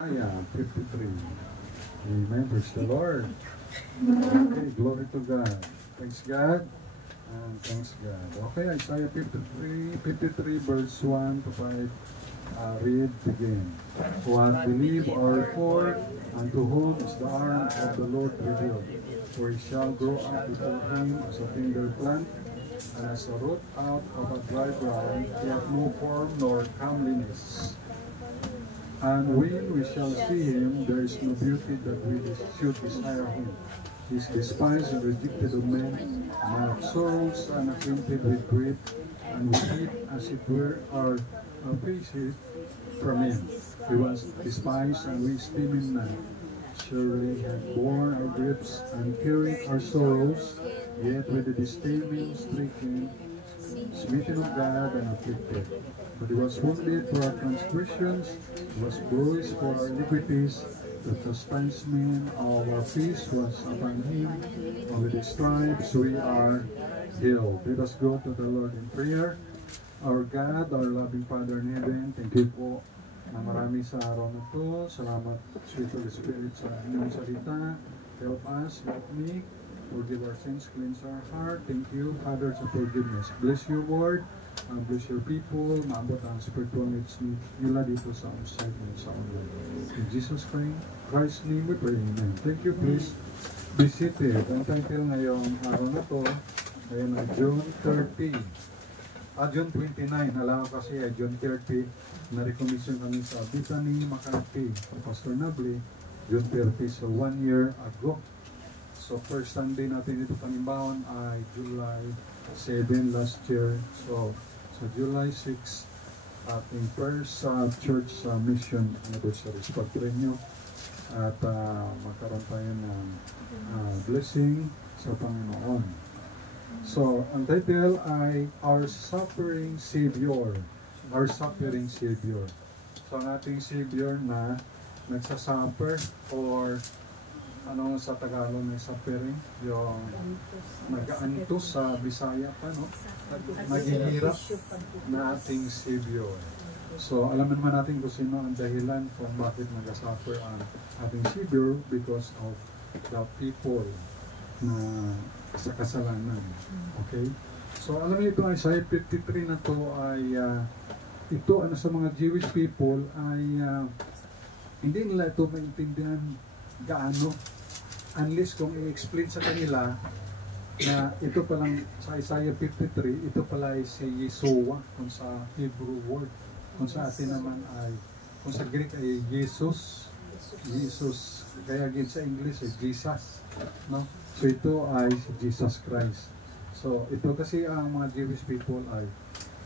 Yeah, 53. Amen. Praise the Lord. Okay, glory to God. Thanks God. And thanks God. Okay, Isaiah 53 verse 1 to 5. Read again. Who hath believed our report, and to whom is the arm of the Lord revealed. For he shall grow up before him as a tender plant, and as a root out of a dry ground. He hath no form nor comeliness. And when we shall see him, there is no beauty that we should desire him. He is despised and rejected of men, a man of sorrows and acquainted with grief, and we hid as it were our faces from him. He was despised and we esteemed him not. Surely he had borne our griefs and carried our sorrows, yet with the disdain stricken, smitten of God and afflicted. But he was wounded for our transgressions, he was bruised for our iniquities. The chastisement of our peace was upon him, and with his stripes we are healed. Let us go to the Lord in prayer. Our God, our loving Father in heaven, thank you po na marami sa araw na to. Salamat, sweet Holy Spirit, sa inyong salita. Help us, help me. Forgive our sins, cleanse our heart. Thank you, Father, sa forgiveness. Bless your word, bless your people. Maabot ang spiritual needs nila dito sa outside and sa online. In Jesus Christ's name we pray. Amen. Thank you, please be seated. Ang title ngayong araw na to ay na June 30. June 29. Alam ko kasi June 30, na-recommission kami sa Bethany, Makati, Pastor Nable, June 30, so 1 year ago. So first Sunday natin dito panimbaon ay July 7 last year. So July 6, ating first church mission anniversary. Pag-pray nyo at magkaroon tayo ng blessing sa Panginoon. So ang title ay Our Suffering Savior. Our Suffering Savior. So ang ating Savior na nagsasuffer, or ano sa Tagalog na suffering, yung nag-aantos sa Bisaya pa, no? Naghihirap na ating Savior. So alaman naman natin kung sino ang dahilan kung bakit nag-suffer ang ating Savior, because of the people na sa kasalanan. Okay? So alam niyo, ito Isaiah 53 na to ay ito ano sa mga Jewish people ay hindi nila ito maintindihan gaano, unless kung i-explain sa kanila na ito palang sa Isaiah 53, ito pala ay si Yeshua kung sa Hebrew word, kung sa atin naman ay, kung sa Greek ay Jesus, kaya again sa English ay Jesus, no? So ito ay si Jesus Christ. So ito kasi ang mga Jewish people ay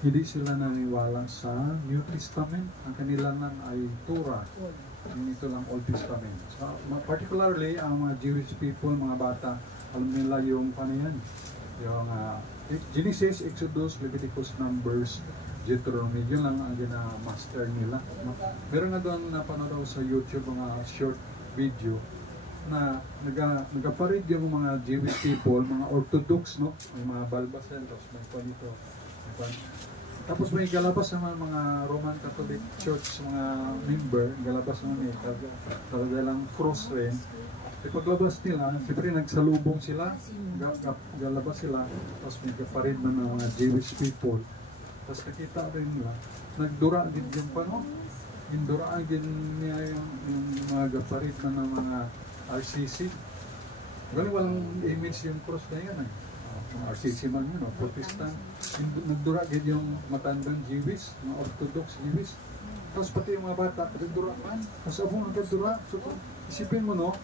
hindi sila naniwala sa New Testament, ang kanilangan ay Torah. Ito lang Old Testament. So, particularly ang mga Jewish people, mga bata, alam nila yung yan, yung Genesis, Exodus, Leviticus, Numbers, Deuteronomy, yun lang ang gina-master nila. Meron nga doon napanood sa YouTube mga short video na nagaparid yung mga Jewish people, mga Orthodox, no? May mga balbasan, tapos may panito. Tapos may galabas naman mga Roman Catholic Church, mga member, galabas naman talaga lang cross rin. E paglabas nila, siyempre nagsalubong sila, galabas sila, tapos may kaparid na ng mga Jewish people. Tapos nakita rin nila, nagdura din yung pano, induraan din niya yung mga kaparid na ng mga RCC. Walang image yung cross na yan RCC man yun, Protestant. Nagdura din yung matandang Jewish, mga Orthodox Jewish. Tapos pati yung mga bata, nagdura man. Tapos abong nagdura. So isipin mo, no,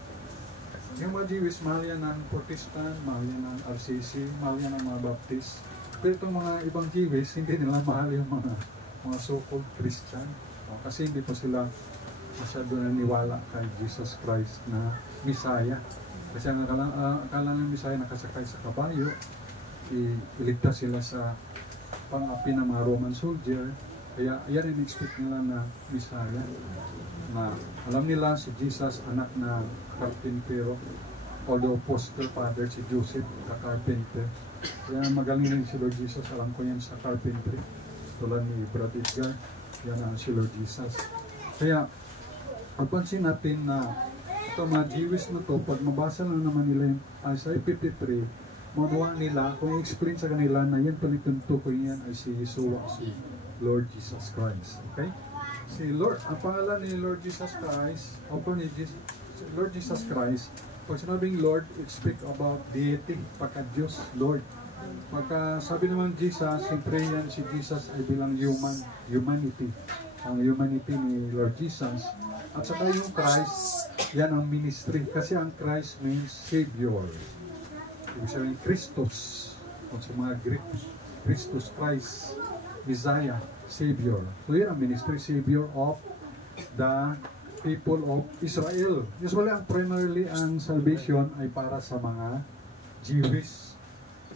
yung mga Jewish, mahal yan ng Protestant, mahal yan ng RCC, mahal yan ng mga Baptist. Pero itong mga ibang Jewish, hindi nila mahal yung mga so-called Christian. Kasi hindi pa sila masyado naniwala kay Jesus Christ na Messiah. Kasi ang akala ng Messiah nakasakay sa kabayo, iligtas sila sa pang-api ng mga Roman soldier. Kaya yan ang expect nila na Messiah. Na alam nila si Jesus, anak na carpentero, although foster father si Joseph, ka-carpenter. Kaya magaling rin si Lord Jesus, alam ko yan sa carpentry. Tulad ni Brad Edgar, yan ang si Lord Jesus. Kaya Papansin natin na ito mga Jewish na to, pag mabasa lang naman nila yung Isaiah 53, manuwa nila, kung i-explain sa kanila na yan palitunto ko yan ay si Yeshua, si Lord Jesus Christ. Okay? Si Lord, ang pangalan ni Lord Jesus Christ, o ni Lord Jesus Christ, pag sinabing Lord, it speak about deity, pagka-Diyos, Lord. Pagka sabi naman Jesus, siyempre yan si Jesus ay bilang humanity. Ang humanity ni Lord Jesus. At saka yung Christ, yan ang ministry. Kasi ang Christ means Savior. Ibig sabihin, Christos. Kung sa mga Greek, Christus, Christ, Messiah, Savior. So yan ang ministry, Savior of the people of Israel. Usually, primarily ang salvation ay para sa mga Jewish.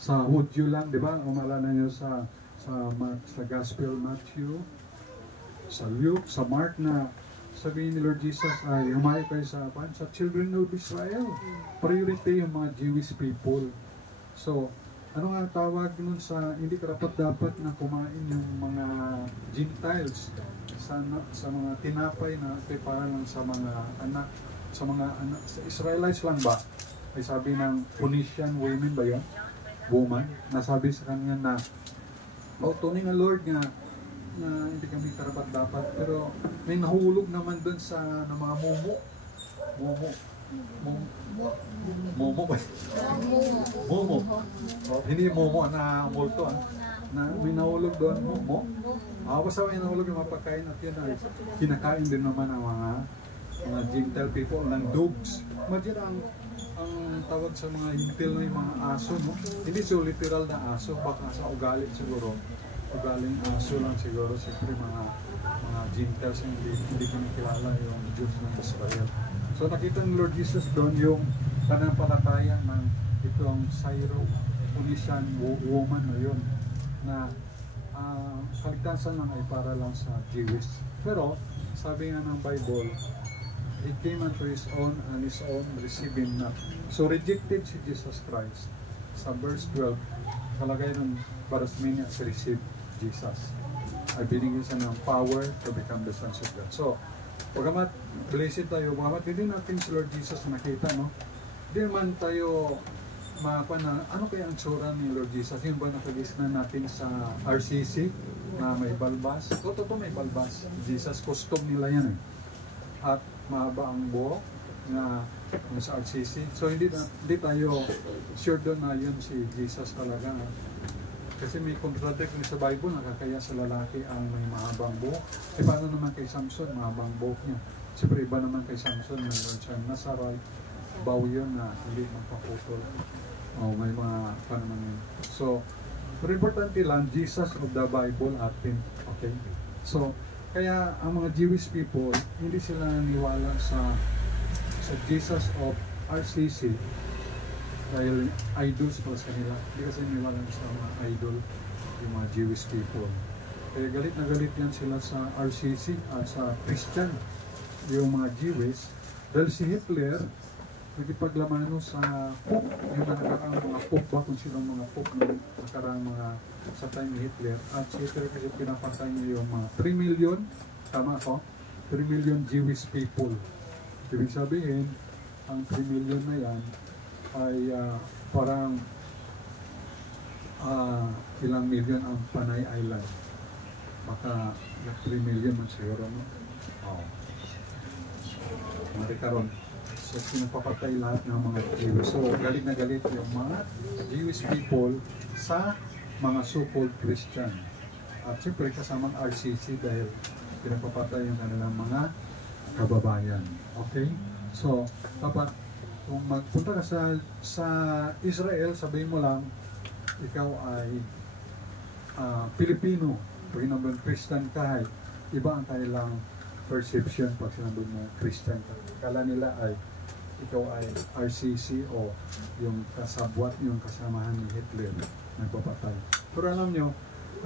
Sa Hudyo lang, di ba? Umalala nyo sa Gospel Matthew, sa Luke, sa Mark na sabihin ni Lord Jesus ay humayo kayo sa children of Israel. Priority yung mga Jewish people. So, ano nga tawag nun sa hindi karapat-dapat na kumain yung mga Gentiles sa mga tinapay na para lang sa mga anak, sa Israelites lang ba? Ay sabi ng Phoenician women ba yun? Woman, nasabi sa kanya na tunay nga Lord nga na hindi kami karapat-dapat, pero may nahulog naman dun sa mga momo hindi momo na multo na may nahulog doon momo basta may nahulog yung mga pagkain at yun ay kinakain din naman ang mga Gentile people ng dogs. Imagine ang tawag sa mga hintil na yung mga aso, no? Hindi so literal na aso, baka sa ugali siguro. Ugaling aso lang siguro, siyempre mga Gentiles hindi kinikilala yung Diyos ng Israel. So nakita ni Lord Jesus doon yung pananampalataya ng itong Syro-Phoenician woman na yun, na kaligtasan lang ay para lang sa Jewish. Pero sabi nga ng Bible, He came unto His own and His own received Him not. So rejected si Jesus Christ. Sa verse 12, kalagay ng parasminya sa receive Jesus. Ay binigyan siya ng power to become the sons of God. So, pagamat blessed tayo, pagamat hindi natin si Lord Jesus nakita, no? Hindi naman tayo makakuha na, ano kaya ang tsura ni Lord Jesus? Yun ba nakagis na natin sa RCC na may balbas? Totoo may balbas. Jesus, custom nila yan eh. At mahaba ang buhok na sa RCC. So hindi tayo sure doon na yun si Jesus talaga. Kasi may contradict sa Bible, nakakaya sa lalaki ang may mahabang buhok. Paano naman kay Samson, mahabang buhok niya? Siyempre iba naman kay Samson, mayroon siyang nasa right, baw yun na hindi magpaputol. May mga naman yun. So, pero importante lang, Jesus of the Bible atin. Okay? So, kaya ang mga Jewish people, hindi sila naniwala sa Jesus of RCC dahil idols para sa kanila. Hindi kasi naniwala sa mga idol, yung mga Jewish people. Kaya galit na galit yan sila sa RCC at sa Christian, yung mga Jewish. Dahil si Hitler, nagipaglamano sa Pope, yung nakaraang mga Pope ba, kung silang mga Pope na nakaraang mga sa time ni Hitler. At si Hitler kasi pinapatay niya yung mga 3 million, tama ako? 3 million Jewish people. Ibig sabihin, ang 3 million na yan ay parang ilang million ang Panay Island. Baka 3 million man siguro, no? Marikaron. So, pinapapatay lahat ng mga Jews. So, galit na galit yung mga Jewish people sa mga so-called Christian. At siyempre, kasamang RCC dahil pinapapatay yung kanilang mga kababayan. Okay? So, dapat kung magpunta ka sa Israel, sabihin mo lang, ikaw ay Pilipino. Pag sinabing Christian ka, iba ang kanilang perception pag sinabing mo Christian ka. Kala nila ay ikaw ay RCC o yung kasabwat, yung kasamahan ni Hitler nagpapatay. Pero alam nyo,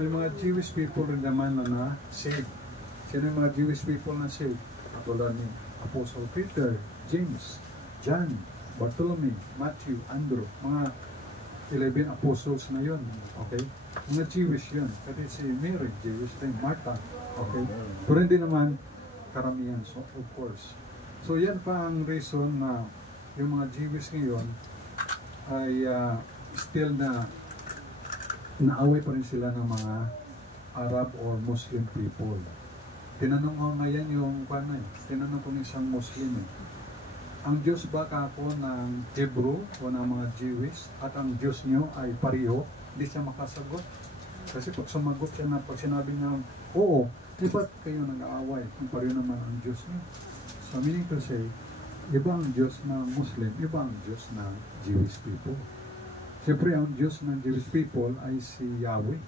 may mga Jewish people rin naman na saved. Sino yung mga Jewish people na saved? Katulad ni Apostle Peter, James, John, Bartholomew, Matthew, Andrew, mga 11 apostles na yun. Okay? Mga Jewish yun. Kasi si Mary, Jewish rin, Martha. Okay? Pero hindi naman karamihan. So, of course, So yan pa ang reason na yung mga Jewish ngayon ay still na naaway pa rin sila ng mga Arab or Muslim people. Tinanong ko ngayon yung tinanong ko ng isang Muslim ang Diyos ba kako ng Hebrew o ng mga Jewish at ang Diyos nyo ay pareho? Hindi siya makasagot. Kasi pag sumagot siya na, pag sinabi niya, oo, di ba't kayo nag-aaway kung pareho naman ang Diyos nyo? So meaning to say, iba ang Diyos ng Muslim, iba ang Diyos ng Jewish people. Siyempre, ang Diyos ng Jewish people ay si Yahweh.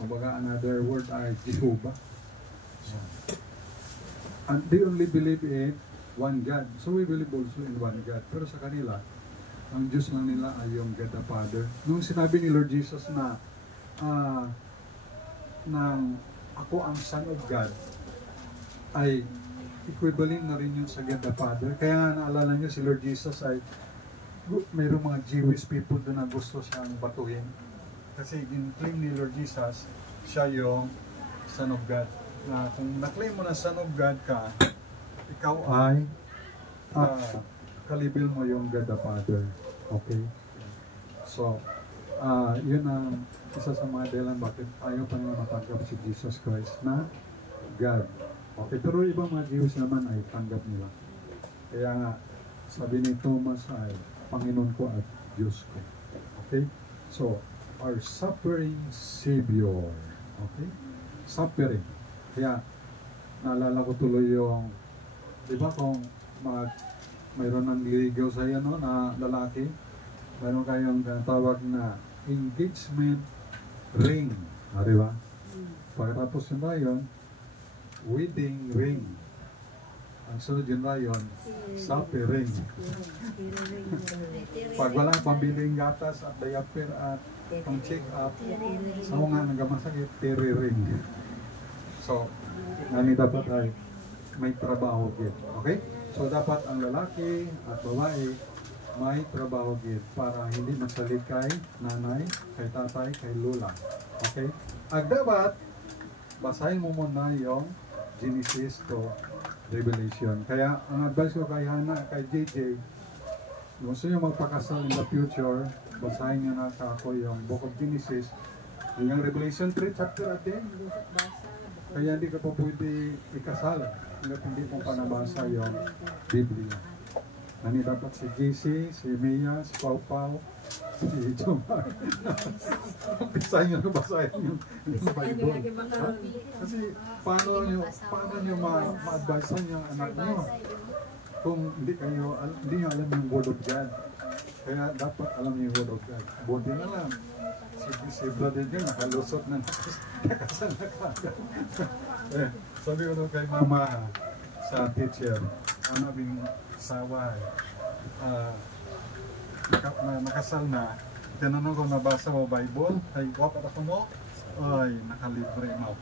Kumbaga, another word ay Jehovah. So, and they only believe in one God. So we believe also in one God. Pero sa kanila, ang Diyos lang nila ay yung God the Father. Nung sinabi ni Lord Jesus na nang ako ang Son of God, ay equivalent na rin yun sa God the Father. Kaya nga naalala nyo si Lord Jesus ay mayroong mga Jewish people doon na gusto siyang batuhin. Kasi in-claim ni Lord Jesus, siya yung Son of God. Na kung na-claim mo na Son of God ka, ikaw ay kalibil mo yung God the Father. Okay? So, yun ang isa sa mga dahilan bakit ayaw pa nila matanggap si Jesus Christ na God. Okay, pero ibang mga Jews naman ay tanggap nila. Kaya nga, sabi ni Thomas ay Panginoon ko at Diyos ko. Okay? So, our suffering Savior. Okay? Suffering. Kaya, naalala ko tuloy yung di ba kung mayroon ng liligaw sa iyo na lalaki, mayroon kayong tawag na engagement ring. Di ba? Pagkatapos yun ba yun, wedding ring. Ang sunod yun ba yun, suffering. Pag wala pambiling gatas at diaper at pang check up, sa mga nagamasakit, ring. So, nani dapat ay may trabaho gid. Okay? So dapat ang lalaki at babae may trabaho gid para hindi magsalit kay nanay, kay tatay, kay lola. Okay? Ang dapat basahin mo muna yung Genesis to Revelation. Kaya ang advice ko kay Hana, kay JJ, gusto nyo magpakasal in the future, basahin nyo na ako yung Book of Genesis, yung Revelation 3 chapter at 10. Kaya hindi ka pa pwede ikasal hanggat hindi mo pa nabasa yung Biblia. Nani dapat si JC, si Mia, si Pau Pau, si Jomar. Pisahin nyo na basahin yung Bible. Kasi paano nyo ma-advisean yung anak nyo kung hindi nyo alam yung Word of God. Kaya dapat alam niyo yung Word of God. Buti na lang. Si brother dyan, nakalusot na nakasal na kagad. Sabi ko doon kay mama sa teacher, ano bing saway, nakasal na, tinanong ko nabasa mo Bible, ay wapat ako mo, ay nakalibre mo.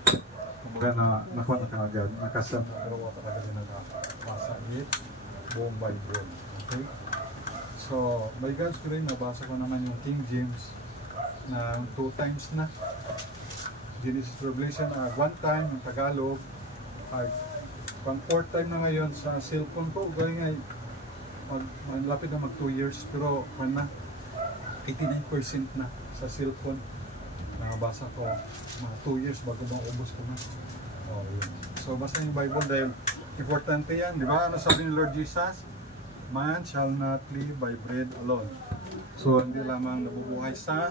Kumbaga nakuha na kagad, nakasal na, pero wapat agad na nakabasa it, buong Bible. Okay? So, by God's grace, nabasa ko naman yung King James, na 2 times na. Genesis Revelation, 1 time yung Tagalog, pang 4th time na ngayon sa cellphone ko. Galing ay malapit na mag 2 years, pero 89% na sa cellphone. Nakabasa ko mga 2 years bago maubos ko na. So basta yung Bible dahil importante yan, di ba? Ano sabi ni Lord Jesus? Man shall not live by bread alone. So hindi lamang nabubuhay sa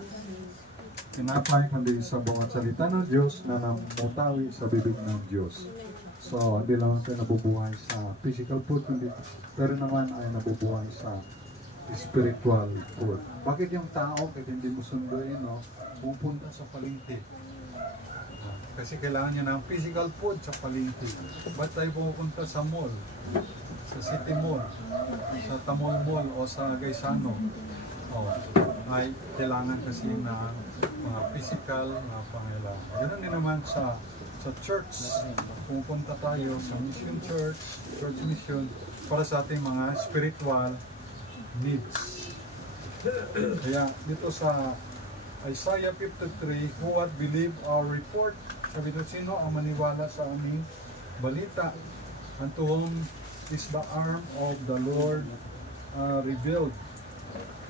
tinapay, kundi sa bawat salita ng Diyos na namutawi sa bibig ng Diyos. So hindi lamang tayo nabubuhay sa physical food, kundi pero naman ay nabubuhay sa spiritual food. Bakit yung tao, kahit hindi mo sunduin, pupunta sa palengke? Kasi kailangan niya ng physical food sa palengke. Ba't tayo pupunta sa mall? Sa City Mall, sa Tamol Mall o sa Gaisano? Ay kailangan kasi na mga physical na pangailangan. Ganoon din naman sa church. Pupunta tayo sa mission church mission, para sa ating mga spiritual needs. Kaya dito sa Isaiah 53, who would believe our report? Sabi doon, sino ang maniwala sa aming balita? Unto whom is the arm of the Lord revealed.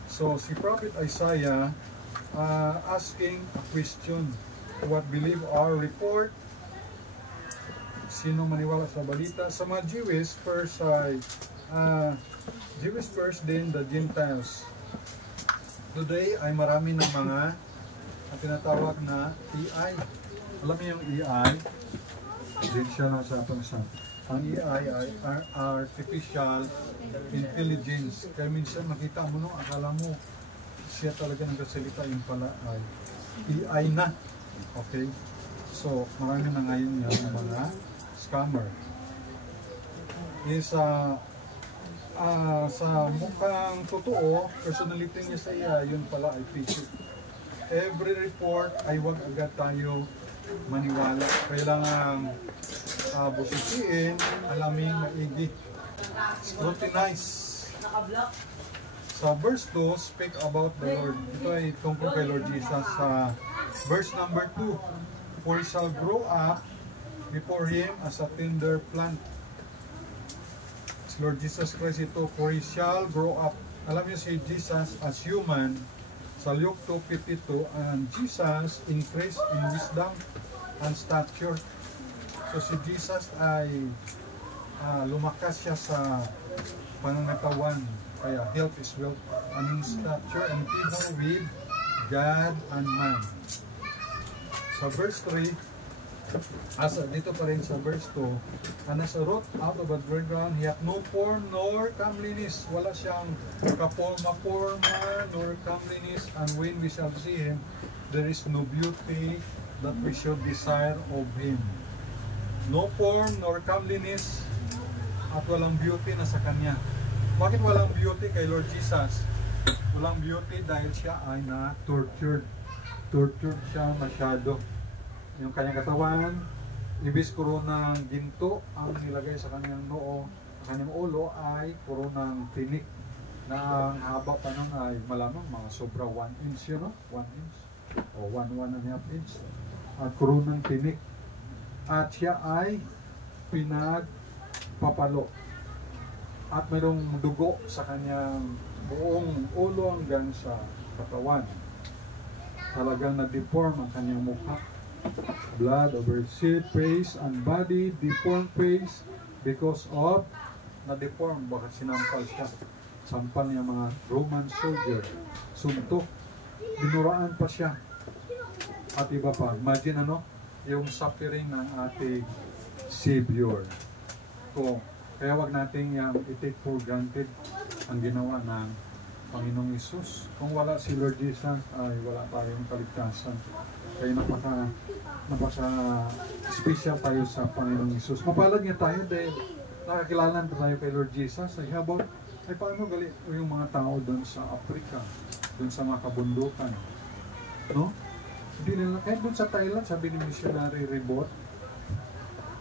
So si Prophet Isaiah asking a question, what believe our report? Sino maniwala sa balita? Sa mga Jewish first ay Jewish first, then the Gentiles. Today ay marami ng mga tinatawag na AI. Alam niyo yung AI? Din siya lang sa pangsan. Ang AI ay Artificial Intelligence. Kaya minsan makita mo no, akala mo siya talaga nagsasalita, yung pala ay AI na. Okay? So, marami na ngayon yung mga scammer. Is sa mukhang totoo, personality niya sa iya, yun pala ay fake. Every report ay wag agad tayo maniwala. Kailangan busitiin, alamin maigi. Scrutinize. Sa verse 2, speak about the Lord. Ito ay tungkol kay Lord Jesus. Sa verse number 2, for he shall grow up before him as a tender plant. Lord Jesus Christ ito, for he shall grow up. Alam niyo si Jesus as human, sa Luke 2:52, and Jesus increased in wisdom and stature. So si Jesus ay lumakas siya sa pangangatawan, kaya health is wealth, and in stature and favor with God and man. Sa verse 3, dito pa rin sa verse 2, and as a root out of a dry ground, he hath no form nor comeliness. Wala siyang kaporma-porma nor comeliness, and when we shall see him, there is no beauty that we should desire of him. No form nor comeliness, at walang beauty na sa kanya. Bakit walang beauty kay Lord Jesus? Walang beauty dahil siya ay na-tortured. Tortured siya masyado. Yung kanyang katawan, ibis puro ng ginto ang nilagay sa kanyang noo, sa kanyang ulo ay puro ng tinik na ang haba pa nun ay malamang mga sobra 1 inch yun, no? 1 inch o 1.5 inch at puro ng tinik, at siya ay pinagpapalo at mayroong dugo sa kanyang buong ulo hanggang sa katawan. Talagang na-deform ang kanyang mukha. Blood over his face and body, deformed face because of na-deform, baka sinampal siya. Sampal niya mga Roman soldier, suntok, binuraan pa siya, at iba pa. Imagine yung suffering ng ating Savior. Kaya wag natin yung i-take for granted ang ginawa ng Panginoong Hesus. Kung wala si Lord Jesus ay wala tayong kaligtasan. Kaya napaka-special tayo sa Panginoong Hesus. Mapalad niya tayo dahil nakakilala tayo kay Lord Jesus. Paano gali yung mga tao doon sa Africa, doon sa mga kabundukan, no? Hindi nila, kahit doon sa Thailand, sabi ni Missionary Ribot,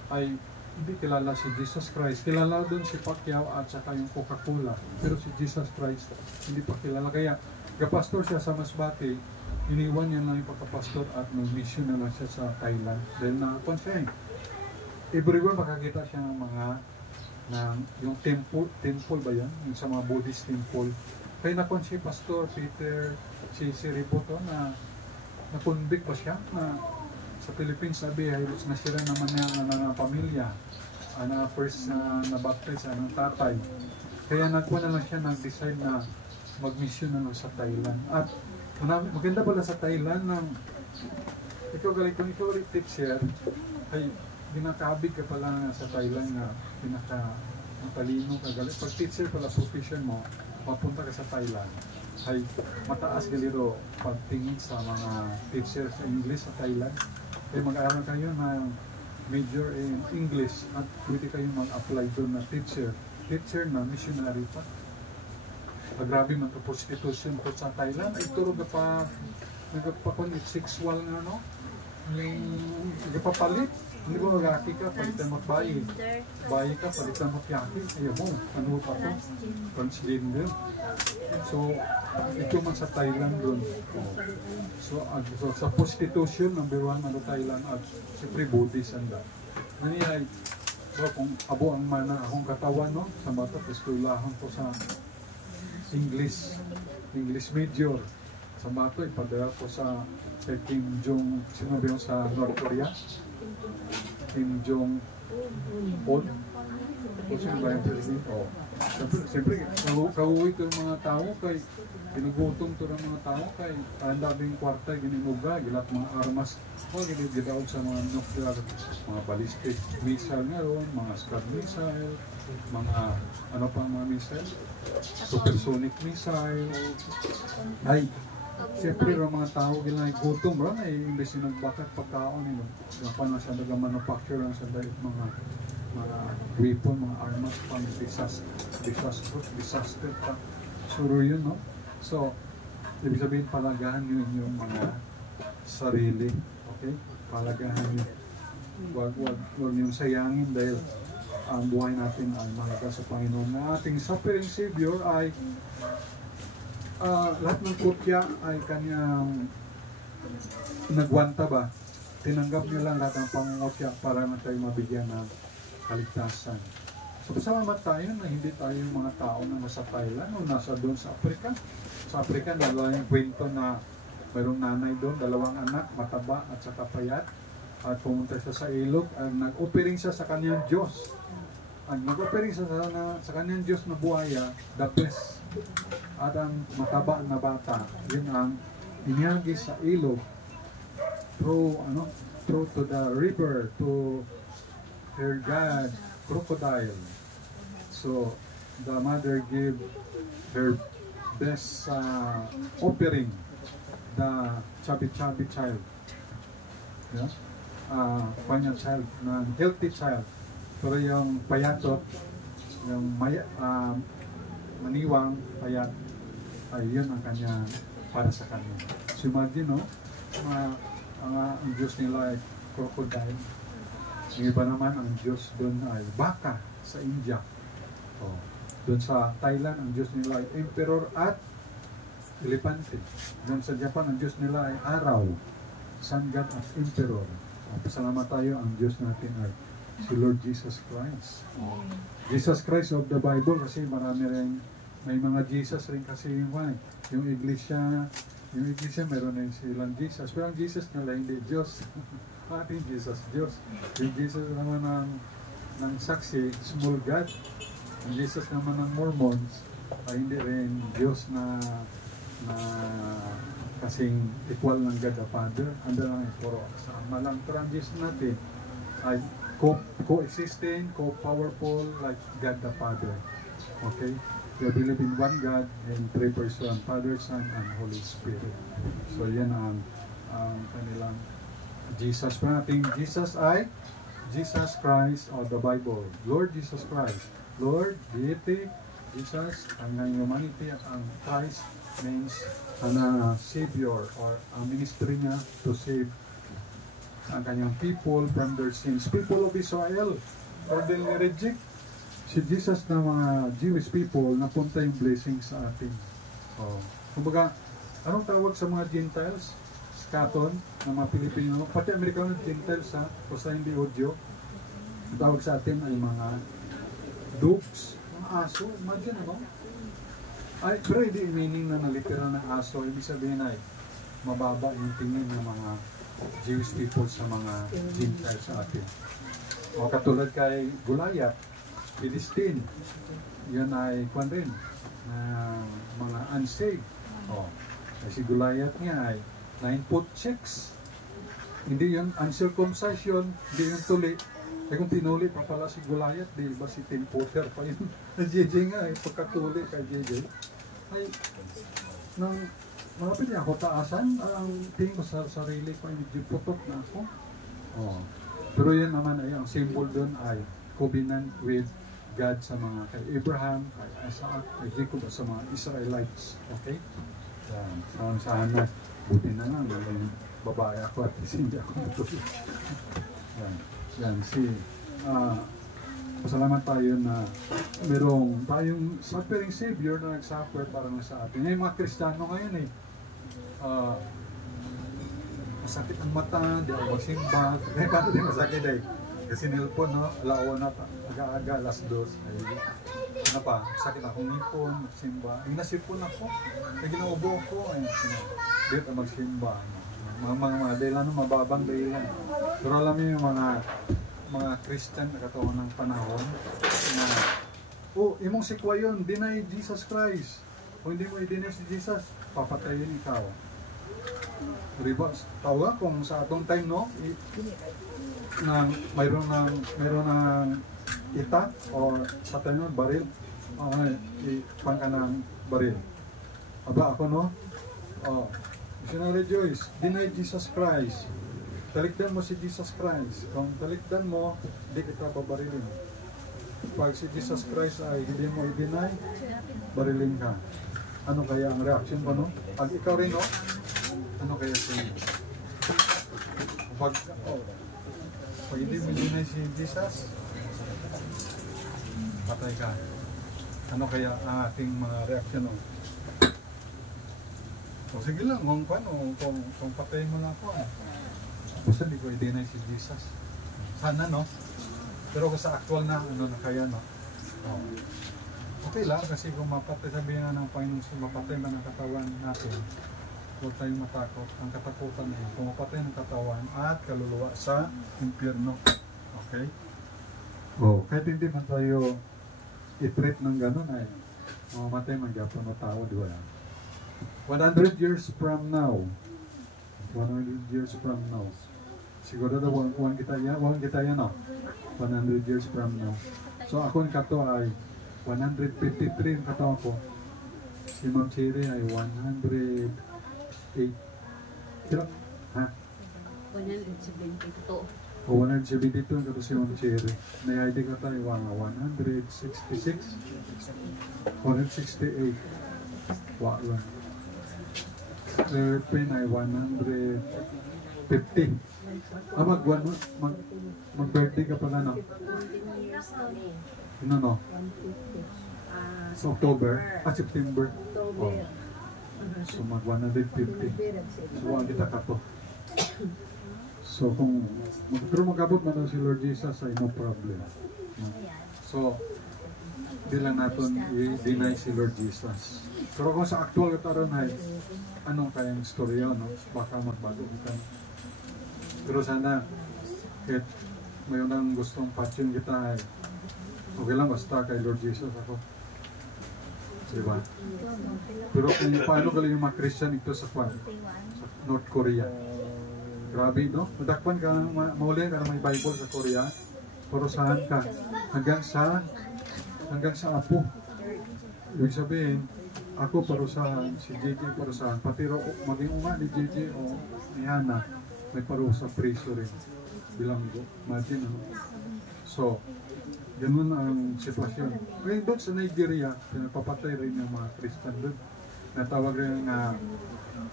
ay hindi kilala si Jesus Christ. Kilala doon si Pacquiao at saka yung Coca-Cola. Pero si Jesus Christ, hindi pa kilala. Kaya, kapastor siya sa Masbate, iniwan niya lang yung pagkapastor at nag-mission na lang siya sa Thailand. Dahil nakapon siya everywhere makakita siya ng mga yung temple ba yan? Yung sa mga Buddhist temple. Kaya nakon si Pastor Peter, si Riboto na nakonvict pa siya na sa Philippines, sabi, halos nasira naman niya ng pamilya. First na-baptize ng tatay. Kaya nagkuha na lang siya, nag-decide na mag-mission na lang sa Thailand. At maganda pala sa Thailand ng kung ikaw ulit teacher, ay ginakabig ka pala sa Thailand na pinaka-matalino ka galit. Pag teacher pala profession mo, mapunta ka sa Thailand, ay mataas galiro pagtingin sa mga teacher sa English sa Thailand. Kaya mag-aaral kayo ng major in English at pwede kayo mag-apply doon na teacher na missionary pa. Grabe man ito prostitution po sa Thailand. Ay turo ka pa nagpapalit sexual nga nagpapalit. Hindi ba mag-aki ka, palitan mo bayi. Bayi ka, palitan mo yaki. Ayaw mo, ano pa ito? Transgender. So, ito man sa Thailand doon. So, sa prostitution, number 1, Thailand, at siyempre Buddhist and that. Nangyay, So, kung abo ang mana akong katawan, no? Sa bata, eskulahan ko sa English major. Sa bata, ipadala ko sa Kim Jong, sino ba yun sa North Korea? Kim Jong Un. O sino ba yung president? O. Siyempre, kauwi ito ng mga tao kay ginugutom ito ng mga tao kay ang daming kwarta, ginimuga, gilat mga armas o ginigidawag sa mga nuclear, mga ballistic missile nga ron, mga Scud missile, mga ano pa mga missile, supersonic missile. Ay, siyempre ron mga tao ginigutom ron ay imbes na nagbakat pagkaon nila. Dapat na siya nag-manufacture lang sa dahil mga weapon, mga armas pang disaster pa. Suro yun, no? So, ibig sabihin, palagahan nyo yung mga sarili. Okay? Palagahan nyo. Huwag yung sayangin dahil ang buhay natin ay mahalaga sa Panginoon. Na ating suffering Savior ay lahat ng kutya ay kanyang nagwanta ba? Tinanggap niya lang lahat ng pangungutya para na tayo mabigyan ng kaligtasan. So, pasalamat tayo na hindi tayo yung mga tao na nasa Thailand o nasa doon sa Africa. Sa Africa, nala yung kwento na mayroong nanay doon, 2 anak, mataba at saka payat. At pumunta siya sa ilog, at nag-offering siya sa kanyang Diyos. At nag-offering siya sa kanyang Diyos na buhaya, the best. At ang mataba na bata, yun ang inyagi sa ilog through to the river, to her God, crocodile. So, the mother gave her best offering, the chubby child. Yeah? Kanyang child, na healthy child. Pero yung payatot, yung maniwang payat, ay yun ang kanya para sa kanya. So imagine, no? Ang Diyos nila ay crocodile. Yung iba naman, ang Diyos doon ay baka sa India. Oh. Doon sa Thailand, ang Diyos nila ay emperor at elepante. Doon sa Japan, ang Diyos nila ay araw, sun god at emperor. Pasalamat tayo, ang Diyos natin ay si Lord Jesus Christ. Oh. Jesus Christ of the Bible, kasi marami rin, may mga Jesus rin kasi yung iglesia, meron rin silang Jesus. Pero ang Jesus nila hindi Diyos. Ating Jesus, Diyos. Yung Jesus naman ng saksi, small God. Ang Jesus naman ng Mormons, ay hindi rin Diyos na kasing equal ng God the Father. Ando lang yung puro sa Ama lang. Pero ang Jesus natin ay co-existing, co-powerful like God the Father. Okay? We believe in one God and 3 persons, Father, Son, and Holy Spirit. So yan ang kanilang Jesus pa natin. Jesus ay Jesus Christ of the Bible. Lord Jesus Christ. Lord, deity, Jesus, ang humanity at ang Christ means Savior or ang ministry niya to save ang kanyang people from their sins. People of Israel, or they reject si Jesus na mga Jewish people na punta yung blessings sa atin. Kumbaga, anong tawag sa mga Gentiles? Scaton, ng mga Pilipino, pati Amerikano Gentiles ha, basta hindi audio. Ang tawag sa atin ay mga dogs, mga aso, imagine ano? Ay, pero hindi meaning na literal na aso, ibig sabihin ay mababa yung tingin ng mga Jewish people sa mga Gentiles sa atin. O katulad kay Goliath, Philistine, yun ay kwan rin, mga unsaved. Si Goliath niya ay 9'6". Hindi yung uncircumcised yun, hindi yung tuli. Eh kung tinuli pa pala si Goliath, di ba si 10-footer pa yun? JJ nga eh, pagkatuli kay JJ. Ay, nang malapit niya ako taasan, ang tingin ko sa sarili ko ay medyo putok na ako. Pero yan naman ay, ang symbol doon ay covenant with God sa mga kay Abraham, kay Isaac, kay Jacob, sa mga Israelites. Okay? Saan na, buti na lang, yung babae ako at hindi ako natuloy. Pasalamat tayo na merong tayong suffering Savior na nag-suffer para na sa atin. Yung mga Kristiyano ngayon masakit ang mata, di ako magsimba. Paano din masakit ay? Kasi nilpon, no? Alauna pa. Aga-aga, alas 2. Ay, ano pa? Sakit akong ngipon, magsimba. Ay, nasipon ako. Ay, ginaubo ko. Ay, dito magsimba. Mga dahilan, mababang dahilan. Pero alam niyo yung mga Christian na kataon ng panahon na, oh, imong sikwa yun, deny Jesus Christ. Kung hindi mo i-deny si Jesus, papatayin ikaw. Diba? Tawa kung sa atong time, no? Mayroon ng ita o sa tayo baril. Ipang ka ng baril. Aba ako, no? Oh. You should rejoice. Deny Jesus Christ. Talikdan mo si Jesus Christ. Kung talikdan mo, hindi kita babarilin. Pag si Jesus Christ ay hindi mo i-deny, barilin ka. Ano kaya ang reaction mo, no? Pag ikaw rin, no? Ano kaya siya? Pag hindi mo i-deny si Jesus, patay ka. Ano kaya ang ating mga reaction, no? O sige lang, kung patayin mo lang ako, basta hindi ko i-deny si Jesus. Sana, no? Pero kung sa actual na, ano na kaya, no? Okay lang, kasi kung mapatay, sabihin nga ng Panginoon, mapatay man ang katawan natin, huwag tayong matakot. Ang katakutan ay kung mapatay ng katawan at kaluluwa sa impyerno. Okay? Kahit hindi man tayo i-treat ng ganun ay mamamatay man gyapon na tao, di ba? 100 years from now, 100 years from now, siguro na huwag kita yan, no? 100 years from now. So ako kato ay 153 ang katawan ko. Si Ma'am Cherry ay 108. Kilo? Ha? 172. O 172 ang kato si Ma'am Cherry. May ID ka tayo 166? 168. Wala. Pin ay 150. Mag-birthday ka pala, no? Ano, no? Sa October? September. Oh. So mag 150. So wala kita kato. So pero magabot man si Lord Jesus ay no problem. So di lang natin i-deny si Lord Jesus. Pero kung sa actual kataron ay anong kayang istorya, no? Baka magbago kita. Pero sana kahit may unang gustong patyon kita ay okay lang basta kay Lord Jesus ako. Diba? Pero kung paano galing yung mga Christian ito sa North Korea. Grabe, no? Madakpan ka, mauli ka na may Bible sa Korea. Pero saan ka? Hanggang sa Apo. Ibig sabihin, ako parusahan, si JJ parusahan, pati maging unga ni JJ o ni Hana, may parusa preso rin. Bilanggo. Imagine, no? So, ganun ang sitwasyon. Ngayon doon sa Nigeria, pinapapatay rin yung mga Christian doon. Natawag rin na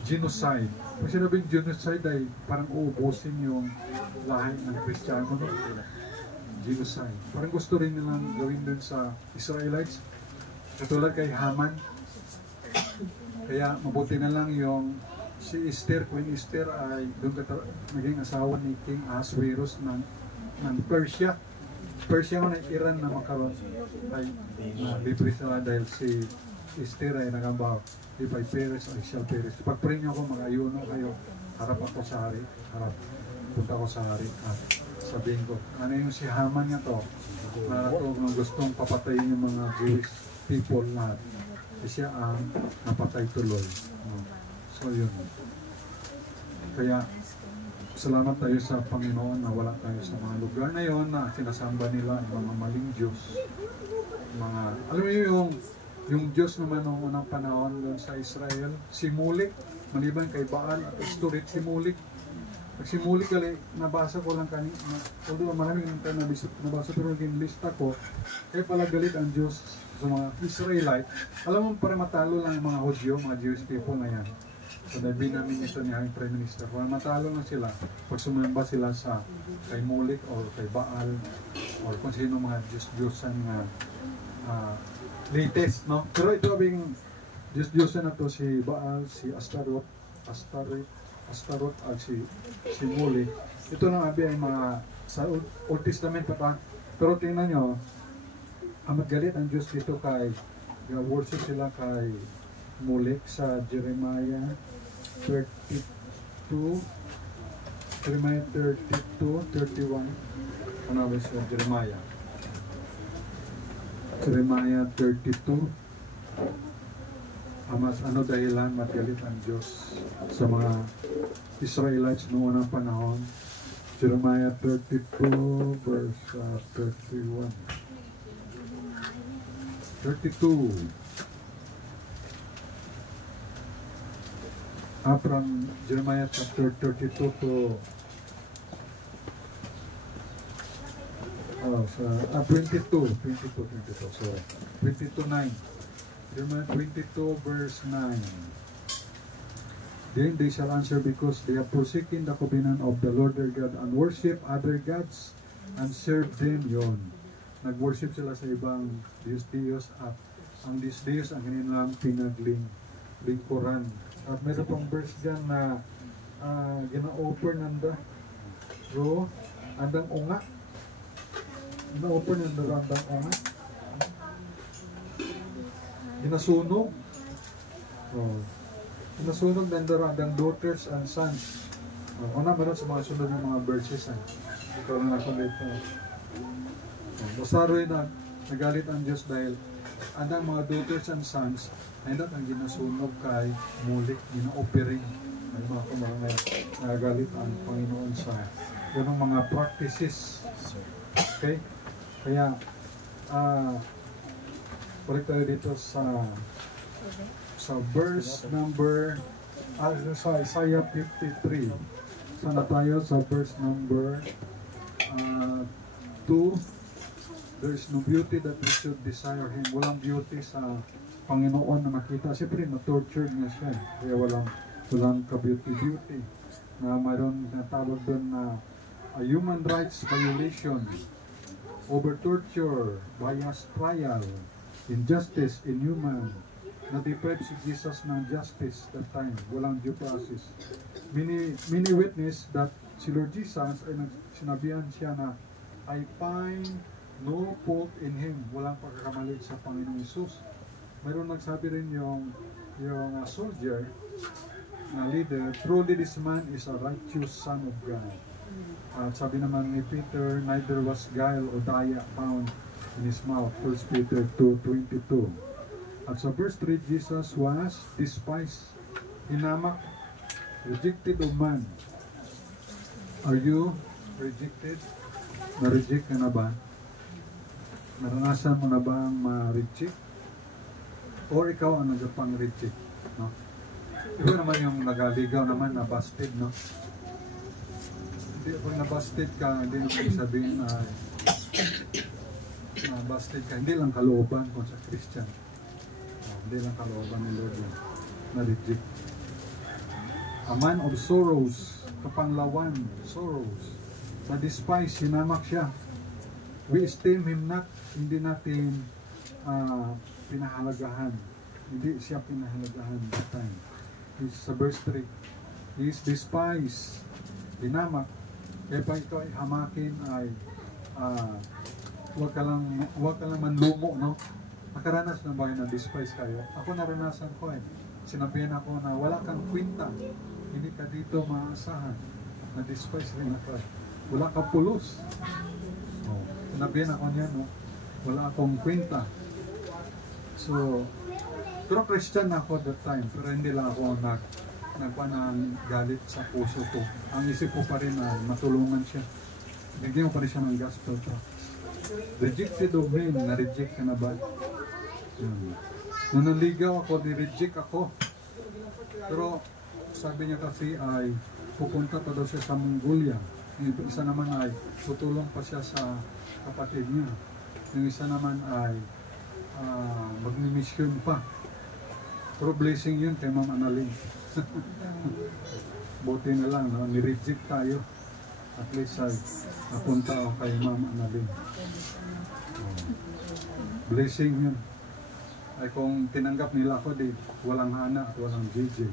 genocide. Pag sinabing genocide ay parang uubusin yung lahi ng Kristiyano. No? Genocide. Parang gusto rin nilang gawin doon sa Israelites. Katulad kay Haman. Kaya mabuti na lang yung si Esther, Queen Esther ay doon naging asawa ni King Ahasuerus ng Persia. Persia man ay Iran na makaroon ay libre sila dahil si Esther ay nagambao Ipay Perez ay Shal Perez. Pag-pray nyo ako, mag-ayuno kayo, harap ako sa hari, punta ako sa hari at sabihin ko, ano yung si Haman niya to na gustong papatayin yung mga Jewish people lahat. Siya ang napatay tuloy. So yun. Kaya salamat tayo sa Panginoon na wala tayo sa mga lugar na yon na sinasamba nila ang mga maling Diyos. Alam mo yung Diyos naman noong unang panahon doon sa Israel, si Mulik, maliban kay Baal at Astorit, si Mulik. Pag si Mulik, nabasa ko lang kanina, although maraming nabasa pero naging lista ko, kaya pala galit ang Diyos sa mga Israelite. Alam mo, para matalo lang ang mga Hudyo, mga Jewish people na yan. So, nabi namin ito ni aming Prime Minister. Para matalo na sila, pag sumamba sila sa kay Mulik o kay Baal o kung sino mga Diyos-Diyosan na latest, no? Pero ito abing Diyos-Diyosan na to si Baal, si Astaroth, Astarot at si Muli. Ito lang abi ay mga sa Old Testament pa. Pero tingnan nyo, ang magalit ang Diyos dito kay worship sila kay Molech sa Jeremiah 32, Jeremiah 32, 31. Ano ba sa Jeremiah? Jeremiah 32. Amas ano dahilan magalit ang Diyos sa mga Israelites noong unang panahon? Jeremiah 32 verse 31. 32. From Jeremiah chapter 32 to 22, sorry. 22:9. Jeremiah 22 verse 9. Then they shall answer, because they have forsaken the covenant of the Lord their God and worship other gods and serve them. Yon. Nag-worship sila sa ibang Diyos at ang Diyos ang kanilang pinaglingkuran. At meron pang verse dyan na gina-offer nanda ro andang unga. Gina-offer nanda ro andang unga. Ginasunog. Ginasunog nanda ro andang daughters and sons. Una meron sa mga sunod ng mga verses. Ito lang ako dito. Basta rin na nagalit ang Diyos dahil andang mga daughters and sons ay ang ginasunog kay Molech, gina-offering. May mga kumanga nagalit ang Panginoon sa ganong mga practices. Okay? Kaya balik tayo dito sa verse number sa Isaiah 53. Sana tayo sa verse number 2. There is no beauty that we should desire Him. Walang beauty sa Panginoon na makita. Siyempre, na-tortured na siya. Kaya walang ka-beauty na mayroon na tawag doon na human rights violation, over torture, bias trial, injustice, inhuman. Na-deprive si Jesus ng justice that time. Walang due process. Many witness that si Lord Jesus ay sinabihan siya na I find no fault in Him. Walang pagkakamali sa Panginoong Hesus. Mayroon nagsabi rin yung soldier na leader, truly this man is a righteous son of God. At sabi naman ni Peter, neither was guile or daya found in his mouth. 1 Peter 2:22. At sa verse 3, Jesus was despised, hinamak, rejected of man. Are you rejected? Na-reject ka na ba? Naranasan mo na ba ang ma-reject? Or ikaw ang nagpang-reject? No? Ikaw naman yung nagaligaw naman na busted, no? Hindi, pag na-busted ka, hindi naman sabihin na busted ka. Hindi lang kalooban kung sa Christian. Hindi lang kalooban ng Lord yan. Na-reject. A man of sorrows, kapanglawan, sorrows. Na-despise, hinamak siya. We esteem Him not, hindi natin pinahalagahan. Hindi siya pinahalagahan that time. Sa verse 3, He is despised, hinamak. Kaya pa ito ay hamakin ay huwag ka lang manlumo, no? Nakaranas na ba yun na despise kayo? Ako naranasan ko Sinabihan ako na wala kang kwinta. Hindi ka dito maasahan. Na-despise rin ako. Wala kang pulos. Sinabihan ako niya, no? Wala akong kwenta. So, pero Christian ako that time. Pero hindi lang ako nagpanang galit sa puso ko. Ang isip ko pa rin na matulungan siya. Bigyan ko pa rin siya ng gospel tracts. Rejected of men, na-reject ka na ba? Nung naligaw ako, ni-reject ako. Pero sabi niya kasi ay pupunta pa daw siya sa Mongolia. Yung isa naman ay tutulong pa siya sa kapatid niya. Yung isa naman ay magmi-mission pa. Pero blessing yun kay Ma'am Analing. Buti na lang, no? Ni-reject tayo. At least ay napunta ako kay Ma'am Analing. Blessing yun. Ay kung tinanggap nila ako, di walang Hana at walang JJ.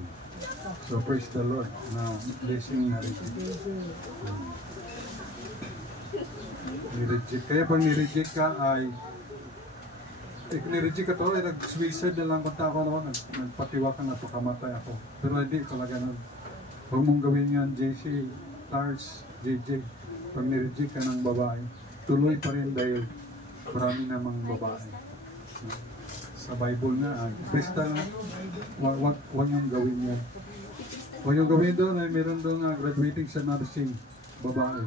So praise the Lord na blessing na reject. Nireject. Kaya pag nireject ka ay nireject ka to, ay nag-suicide na lang kung ako naman, nagpatiwa ka na pagkamatay ako. Pero hindi talaga nun. Huwag mong gawin yan, JC, Lars, JJ. Pag nireject ka ng babae, tuloy pa rin dahil marami namang babae. Sa Bible na, Krista, huwag yung gawin yan. Huwag yung gawin doon, ay meron doon graduating sa nursing, babae.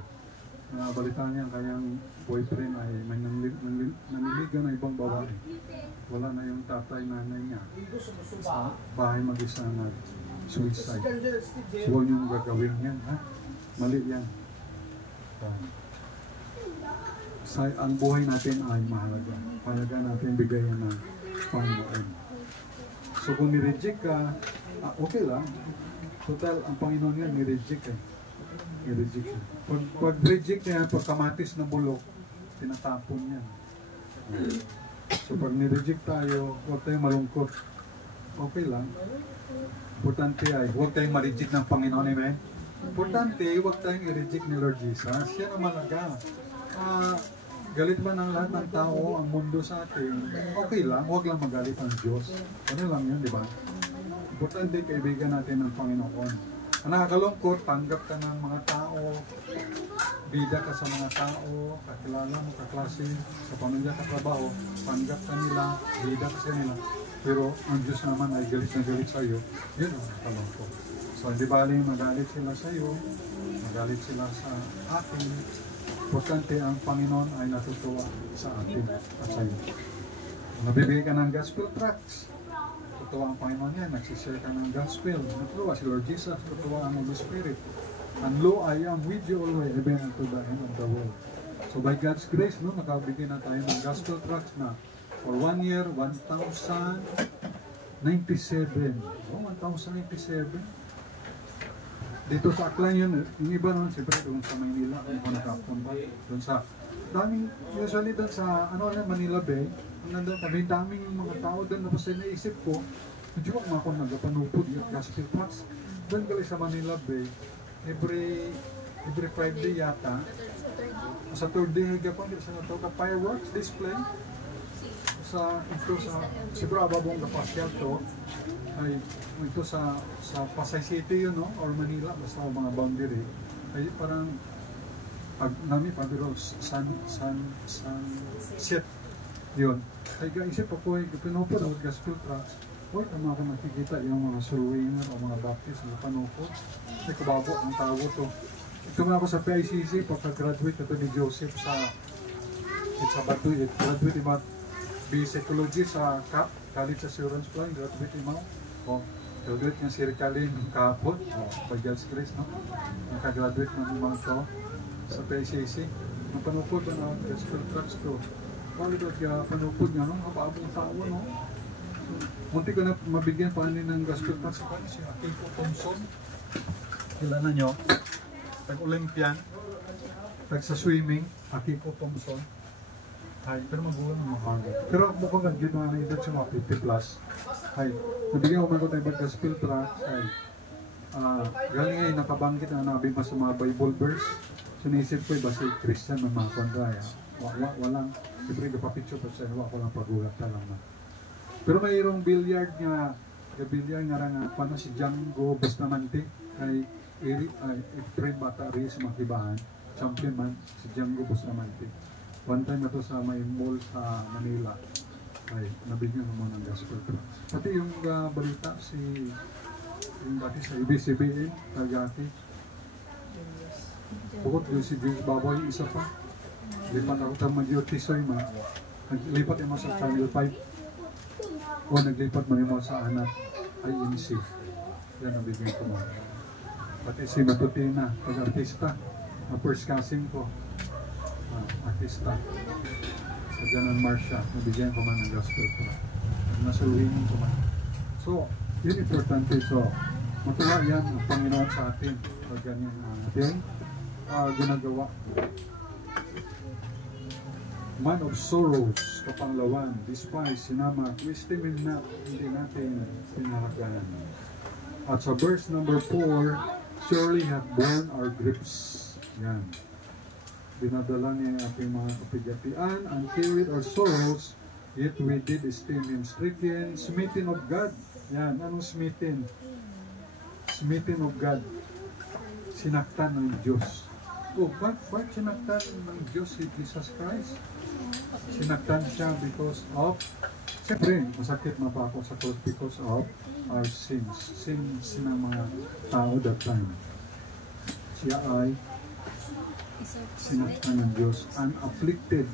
Balitaan niya kayang boyfriend ay may naniligaw na ibang babae. Wala na yung tatay, nanay niya. Sa bahay mag-isa na suicide. So huwag yung gagawin yan, ha? Mali yan. Ang buhay natin ay mahalaga. Mahalaga natin bigayan ng Panginoon. So kung nireject ka, okay lang. Total, ang Panginoon yan, nireject eh. I-reject. Pag reject niya, pag kamatis na bulok, tinatapon yan. So pag nireject tayo, huwag tayong malungkot. Okay lang. Importante ay, huwag tayong ma-reject ng Panginoon. Amen? Importante, huwag tayong i-reject ni Lord Jesus. Yan ang malaga. Galit ba ng lahat ng tao ang mundo sa atin? Okay lang, huwag lang magalit ang Diyos. Ano lang yun, di ba? Importante, kaibigan natin ng Panginoon. Ang nakakalungkot, tanggap ka ng mga tao, bida ka sa mga tao, kakilala mo, kaklase, sa pamilya, katrabaho, tanggap ka nila, bida ka sa nila. Pero ang Diyos naman ay galit na galit sa iyo, yun ang nakakalungkot. So hindi bali magalit sila sa iyo, magalit sila sa atin. Importante ang Panginoon ay natutuwa sa atin at sa iyo. Nabibigay ka ng gospel tracts. Tutuwa ang Panginoon yan, nagsishare ka ng gospel. Natutuwa si Lord Jesus, tutuwa ang Holy Spirit. And lo, I am with you always, even unto the end of the world. So by God's grace, no, nakabigay na tayo ng gospel tracts na for 1 year, 1,097. Oh, 1,097. Dito sa Aklan yun, yung iba naman, siyempre doon sa Maynila, kung ako nakapunta, doon sa, daming, usually doon sa, Manila Bay, nandun kami, daming mga tao doon, tapos naisip ko, medyo ako nagapanupod yung gospel tracts. Doon gali sa Manila Bay, every Friday yata, sa third day, higapon, sa natuka fireworks display, ito sa siguro ababong kapasyal to, ay ito sa Pasay City yun, no? Or Manila, basta mga boundary, ay parang, pag namin, pero sunset, yun. Ay isip ako, pinupod ako gospel tracts. Huwag naman ako nakikita yung mga soul winner o mga baptist na panupod. Ay kubabo ang tawo to. Ito nga ako sa PICC, pagka-graduate ito ni Joseph sa Batuy. Graduate about B-Psychology sa CAP, College Assurance Plan. Graduate mo. O, graduate niya si Ricalin kahapon. O, by God's grace, no? Nakagraduate ng mga to sa PICC. Ang panupod ba na gospel tracts to? Bakit kaya panupod nga, no? Kapaabong tao, no? Munti ko na mabigyan pa ng gospel tracts ko si Akiko Thompson. Kilala nyo? Tag-Olympian. Tag-sa-swimming. Akiko Thompson. Ay, pero magulang ng mahanga. Pero mukhang nag-gin mga na-edad siya mga 50 plus. Ay, nabigyan ko man ko tayo gospel tracts. Ay, galing ay nakabanggit na nabi pa sa mga Bible verse. So naisip ko iba si Christian ng mga kondraya. Walang, siyempre kapapicture pa siya, wala ko lang pagulat lang na. Pero mayroong billiard nga nga paano si Django Bustamante ay friend bata rin sa mga kibahan, champion man si Django Bustamante. One time na to sa may mall sa Manila ay nabigyan naman ng gospel tracts. Pati yung balita yung dati sa ABCBN, Tagati. Bukod yung si James Baboy, isa pa. Lipat ako sa Magyo Tisoy ma. Naglipat mo sa Channel 5. O naglipat mo sa anak INC. Yan ang bigyan ko mo. Pati si Matutina, pag-artista. First casting ko. Artista. Sa Janan Marcia, nabigyan ko man ng gospel ko. Nasuluhin ko man. So, yun importante. So, matuwa yan ang Panginoon sa atin. Pag ganyan natin ginagawa. Man of sorrows, kapanglawan, despise, sinama, wisdom na hindi natin pinaragahan. At sa verse number 4, surely hath borne our griefs. Yan. Dinadala niya yung ating mga kapigatian, and carried our sorrows, yet we did esteem him stricken, smitten of God. Yan. Anong smitten? Smitten of God. Sinaktan ng Diyos. Oh, bakit sinaktan ng Diyos si Jesus Christ? Sinaktan siya because of, siyempre, masakit na pa ako sa cross because of our sins. Sins ng mga tao that time. Siya ay sinaktan ng Diyos, unafflicted.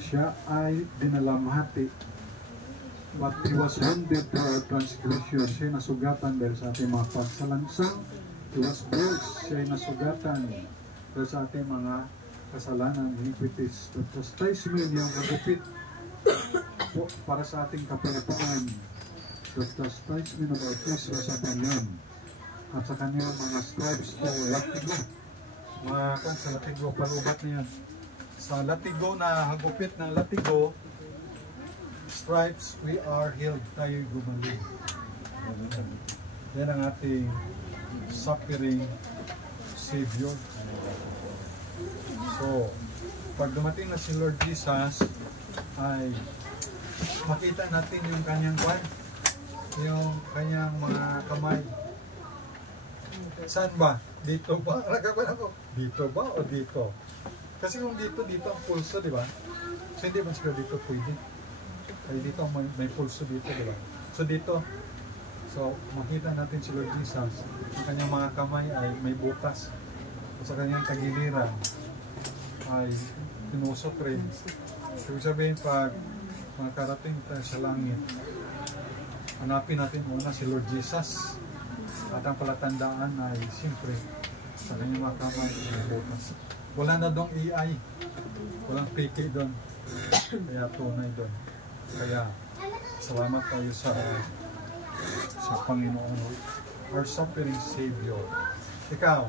Siya ay dinalamhati. But he was wounded for our transgression. Siya ay nasugatan dahil sa ating mga pagsalansang. He was bruised. Siya ay nasugatan dahil sa ating mga kasalanan, iniquities. The chastisement niyang kagupit para sa ating kapayapaan. The chastisement of our peace was upon him. At sa kanyang mga stripes o latigo. Mga kan sa latigo, panubat niyan. Sa latigo na hagupit ng latigo, stripes, we are healed. Tayo gumaling. Yan ang ating suffering Savior. So, pag dumating na si Lord Jesus, ay makita natin yung kanyang kwan, yung kanyang mga kamay. Saan ba? Dito ba? Dito ba o dito? Kasi kung dito ang pulso, di ba? So hindi ba siguro dito pwede? Ay dito may pulso dito, di ba? So dito, so makita natin si Lord Jesus, ang kanyang mga kamay ay may butas. Sa kanyang tagiliran ay tinusok rin. So sabihin, pag makarating tayo sa langit, hanapin natin muna si Lord Jesus. At ang palatandaan ay siyempre sa kanyang mga kamay ay butas. Wala na dong AI. Walang fake doon. Kaya tunay doon. Kaya salamat tayo sa Panginoon. Our suffering Savior. Ikaw,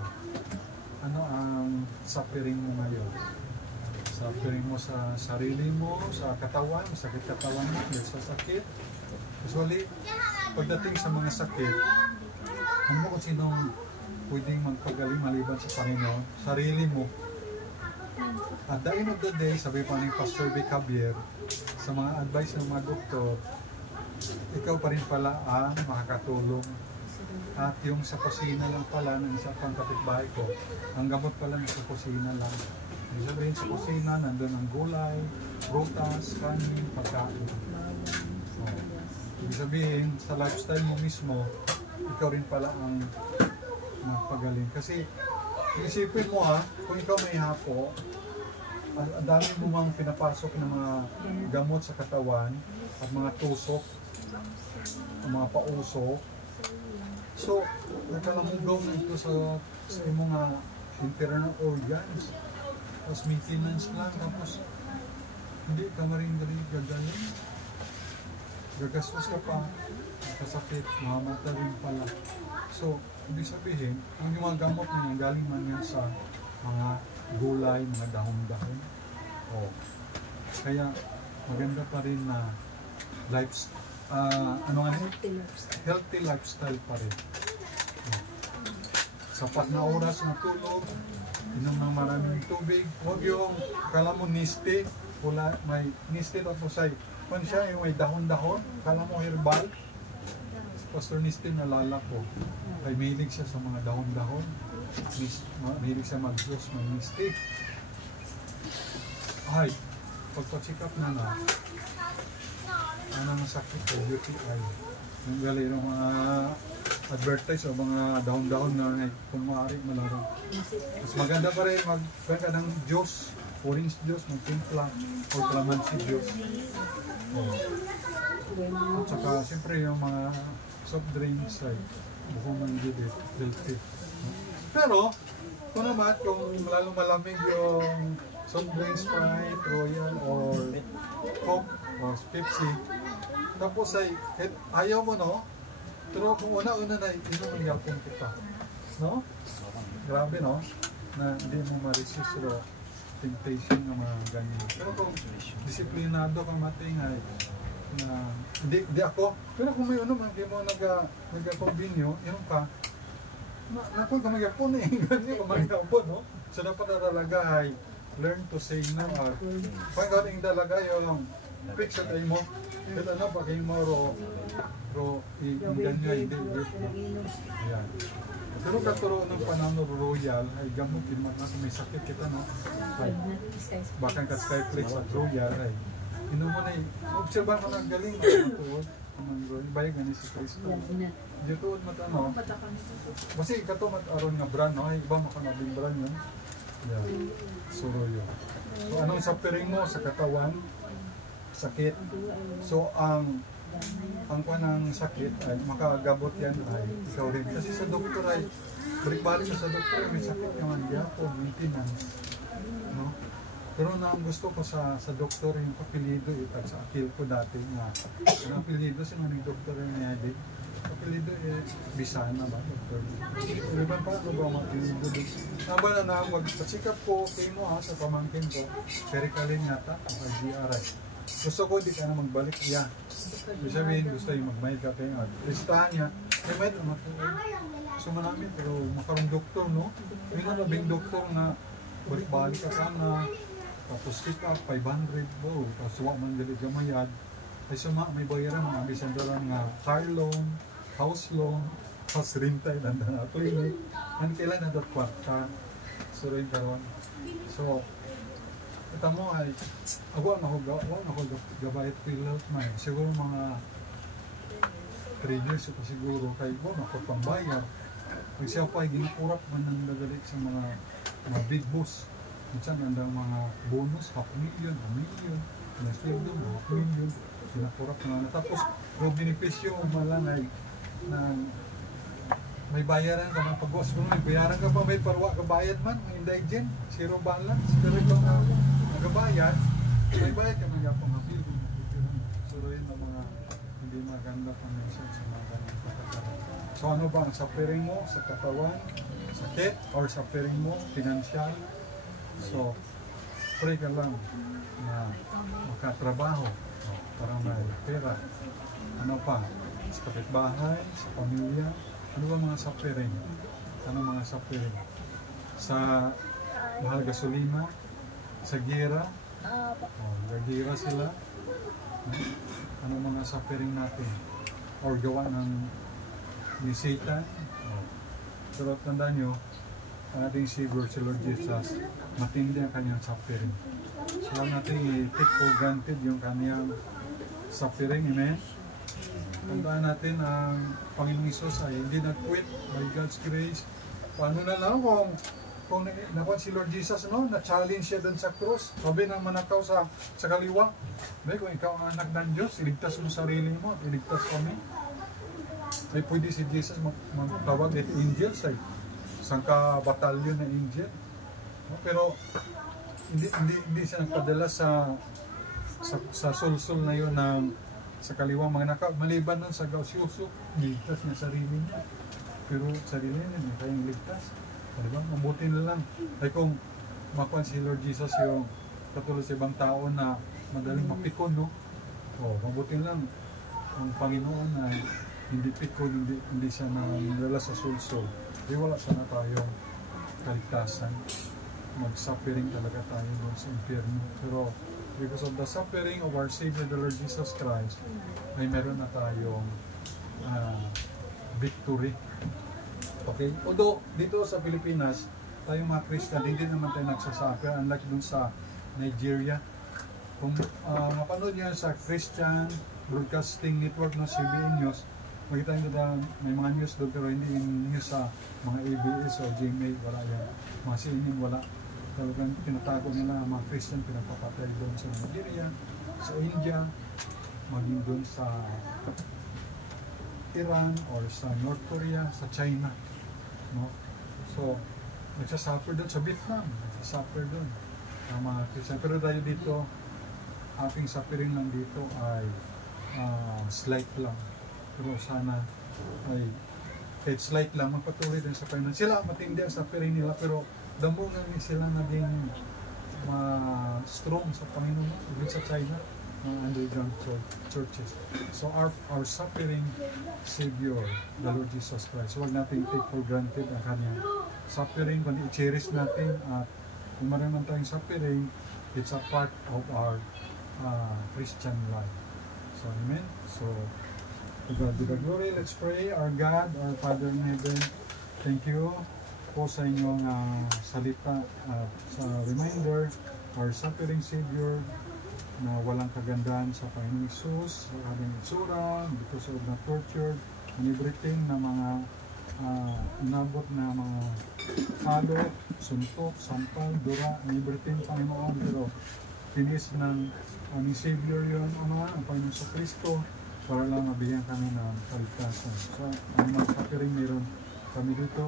ano ang suffering mo ngayon? Suffering mo sa sarili mo, sa katawan, sakit katawan mo, sa sakit. Usually, pagdating sa mga sakit, ano kung sinong pwedeng magpagaling maliban sa Panginoon? Sarili mo. At the end of the day, sabi pa ni Pastor Vic Javier, sa mga advice ng mga doktor, ikaw pa rin pala ang makakatulong. At yung sa kusina lang pala ng isang pang kapitbahay ko, ang gamot pala sa kusina lang. Ibig sabihin sa kusina, nandun ang gulay, prutas, kanin, pagkain. So, ibig sabihin, sa lifestyle mo mismo, ikaw rin pala ang magpagaling. Kasi, isipin mo kung ikaw may hapo, ang dami mo mang pinapasok ng mga gamot sa katawan, at mga tusok, ang mga pausok. So, nagkalamugaw na ito sa imong internal organs. Tapos maintenance lang, tapos hindi ka maring-maring gagaling. Gagastos ka pa, kasakit, mahamata rin pala. So, ibig sabihin, ang mga gamot niya, galing man yan sa mga gulay, mga dahon-dahon. Kaya, maganda pa rin na healthy lifestyle pa rin. Sapat na oras na tulog, inom ng maraming tubig. Huwag yung kala mo niste, wala, may niste na po sa'yo. Kung siya yung may dahon-dahon, kala mo herbal. Pastor Niste nalala ko, ay mahilig siya sa mga dahon-dahon. Mahilig siya mag-juice, mag-niste. Ay, pagpasikap na anong sakit ko, UTI. Yung gali ng mga advertise o mga dahon-dahon na kung maaari malaro. Mas maganda pa rin mag-bang ka ng juice, orange juice, mag-timpla, or calamansi juice. At saka siyempre yung mga soft drinks ay mukhang manggigit, healthy. Pero, kung naman, kung lalong malamig yung soft drinks, Sprite, Royal, or Coke, or Pepsi, tapos ay, ayaw mo, no? Pero kung una-una na, inom ang yapon kita. No? Grabe, no? Na hindi mo ma-resist temptation ng mga ganyan. Pero kung disiplinado kang matingay, na hindi ako. Pero kung may ano man, hindi mo nag-convenio, yun ka, nakoy ka magyapon eh. Ganyan ka magyapon, no? So dapat na talaga ay learn to say no. Pag galing talaga yung fix at ay mo, ito na pa kayo mo ganyan, hindi. Ayan. Pero katuro ng panahon royal ay gamot din man nasa may sakit kita, no? Ay, bakang ka Skyflex at royal ay inom mo na obserban mo na galing na tuod bayag nga ni si Cristo dito tuod mat ano kasi kato mat aron nga brand, no? Ay iba makanabing brand yun. Yeah. So royal. So anong suffering mo sa katawan? Sakit. So ang kuha ng sakit ay makagabot yan ay ikaw rin. Kasi sa doktor ay balik-balik sa doktor may sakit naman gyapon, maintenance, no? Pero na ang gusto ko sa doktor yung apelyido itag sa akil ko dati nga ang apelyido si maning doktor yung niyadi apelyido Bisana ba doktor? Iban pa ano ba ang apelyido doon? Naba na magpasikap ko kay mo ha sa pamangkin ko perikalin yata ang GRI. Gusto ko di ka na magbalik yan. Ibig sabihin, gusto yung magmayad ka kayo. Listahan niya, may mayad ang matuloy. So marami, pero makarong doktor, no? May nga nabing doktor na balik-balik ka na, tapos pick up, 500, oh, tapos wak man galit ka mayad. Ay suma, may bayaran, mga bisandaran nga car loan, house loan, house rentay, nanda na clinic. Ang kailan na dot kwarta. So rin karon. So, ito mo ay, ako gabayat pilot man. Siguro mga 3 years ito siguro kay ko, ako pambayar. Pag siya pa ay ginakurap man ng dagalit sa mga big boss. Minsan nandang mga bonus, $500,000, $1 million, nasweldo, $500,000, ginakurap na. Tapos, pero benepisyo malanay ng may bayaran ka man pag-boss mo, may bayaran ka pa, may parwa ka bayad man, may indigent, zero balance, pero ito nga nagabayad, may bayad ka man yapang apil. So rin ang mga hindi maganda pa mention sa mga ganang pagkakaroon. So ano ba ang suffering mo sa katawan, sakit, or suffering mo, financial? So, pray ka lang na makatrabaho para may pera. Ano pa? Sa kapitbahay, sa pamilya, ano ba mga suffering? Ano mga suffering? Sa mahal gasolina, sa gira, gagira sila. Ano mga suffering natin? Or gawa ng ni Satan. Pero tandaan nyo, ang ating Savior, si Lord Jesus, matindi ang kanyang suffering. So lang natin i-take for granted yung kanyang suffering, amen? Tandaan natin ang Panginoong Isus ay hindi nag-quit by God's grace. Paano na lang kung nakuha si Lord Jesus, no? Na-challenge siya dun sa cross. Sabi ng manakaw sa kaliwa, kung ikaw ang anak ng Diyos, iligtas mo sarili mo at iligtas kami. Ay pwede si Jesus magtawag at angels ay isang ka-batalyon na angel. No? Pero hindi siya nagpadala sa sulsul na yun ng sa kaliwang mga maliban nun sa gausyoso, ligtas niya sarili niya. Pero sarili niya, may kayang ligtas. Diba? Mabuti na lang. Ay kung makuha si Lord Jesus yung katulad sa ibang tao na madaling mapikon, no? Mabuti lang ang Panginoon ay hindi pikon, hindi siya nandala sa sulsul. Di wala sana tayong kaligtasan. Mag-suffering talaga tayo doon sa impyerno. Pero because of the suffering of our Savior, the Lord Jesus Christ, ay meron na tayong victory. Okay? Although, dito sa Pilipinas, tayong mga Christian, hindi naman tayo nagsasuffer, unlike dun sa Nigeria. Kung mapanood nyo sa Christian Broadcasting Network, no, CBN News, makita nyo na may mga news doon, pero hindi yung news sa mga ABS o GMA, wala yan. Mga CNN, wala. Talagang tinatago nila ang mga Christian, pinapapatay doon sa Nigeria, sa India, maging doon sa Iran or sa North Korea, sa China. No? So, nagsasuffer doon sa Vietnam, nagsasuffer doon ang mga Christian. Pero tayo dito, ating suffering lang dito ay slight lang. Pero sana ay kahit slight lang, magpatuloy din sa Panginoon. Sila matindi ang suffering nila, pero damo nga sila naging strong sa Panginoon, even sa China. underground churches. So our suffering Savior, the Lord Jesus Christ. So huwag natin take for granted ang kanyang suffering, kundi i-cherish natin at kung maraming tayong suffering, it's a part of our Christian life. So amen. So to God be the glory. Let's pray. Our God, our Father in heaven, thank you po sa inyong salita at sa reminder, our suffering Savior, na walang kagandahan sa Panginoong Isus, sa kanyang itsura, because of the torture and everything na mga inabot na mga palo, suntok, sampal, dura, and everything, Panginoon, pero tinis ng aming Savior yun, ang Panginoon sa Kristo, para lang mabigyan kami ng kaligtasan. So, ang mga suffering meron kami dito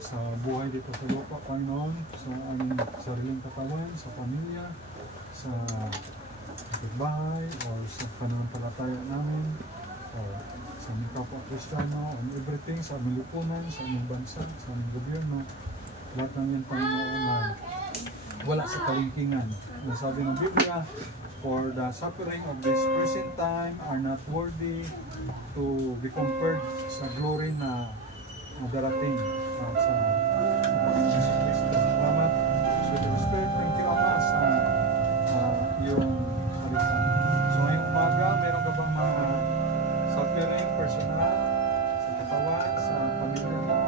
sa buhay dito sa lupa, Panginoon, sa aming sariling katawan, sa pamilya, sa bahay o sa pananampalataya namin o sa aming kapwa Kristiyano and everything, sa aming lipunan, sa aming bansa, sa aming gobyerno, lahat ng yan, Panginoon, na wala sa kalingkingan. Nasabi ng Biblia, for the suffering of this present time are not worthy to be compared sa glory na darating at sa Panginoon sa Kristo. Salamat, Sweet Spirit, thank you, Ama, sa yung salita. So ngayong umaga, meron ka bang mga suffering, personal, sa katawan, sa pamilya mo,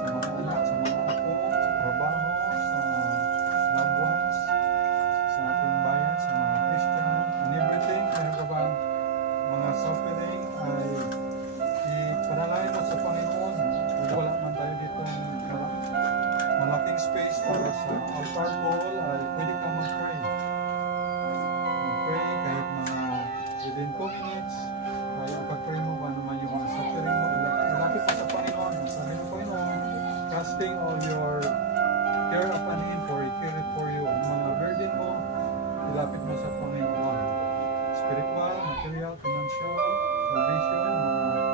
sa mga anak, sa mga apo, sa trabaho, sa loved ones, sa ating bayan, sa mga Christian, and everything, meron ka bang mga suffering ay ipanalangin mo sa Panginoon. Kung wala man tayo dito malaking space para sa altar call, ay pwede kang mag-pray. Pray kahit mga within 2 minutes, ay pag-pray mo ba naman yung mga suffering mo, ilapit mo sa Panginoon. Sabi ng Panginoon, casting all your care upon Him, for He careth for you. Ang mga burden mo, ilapit mo sa Panginoon. Spiritual, material, financial, salvation, mga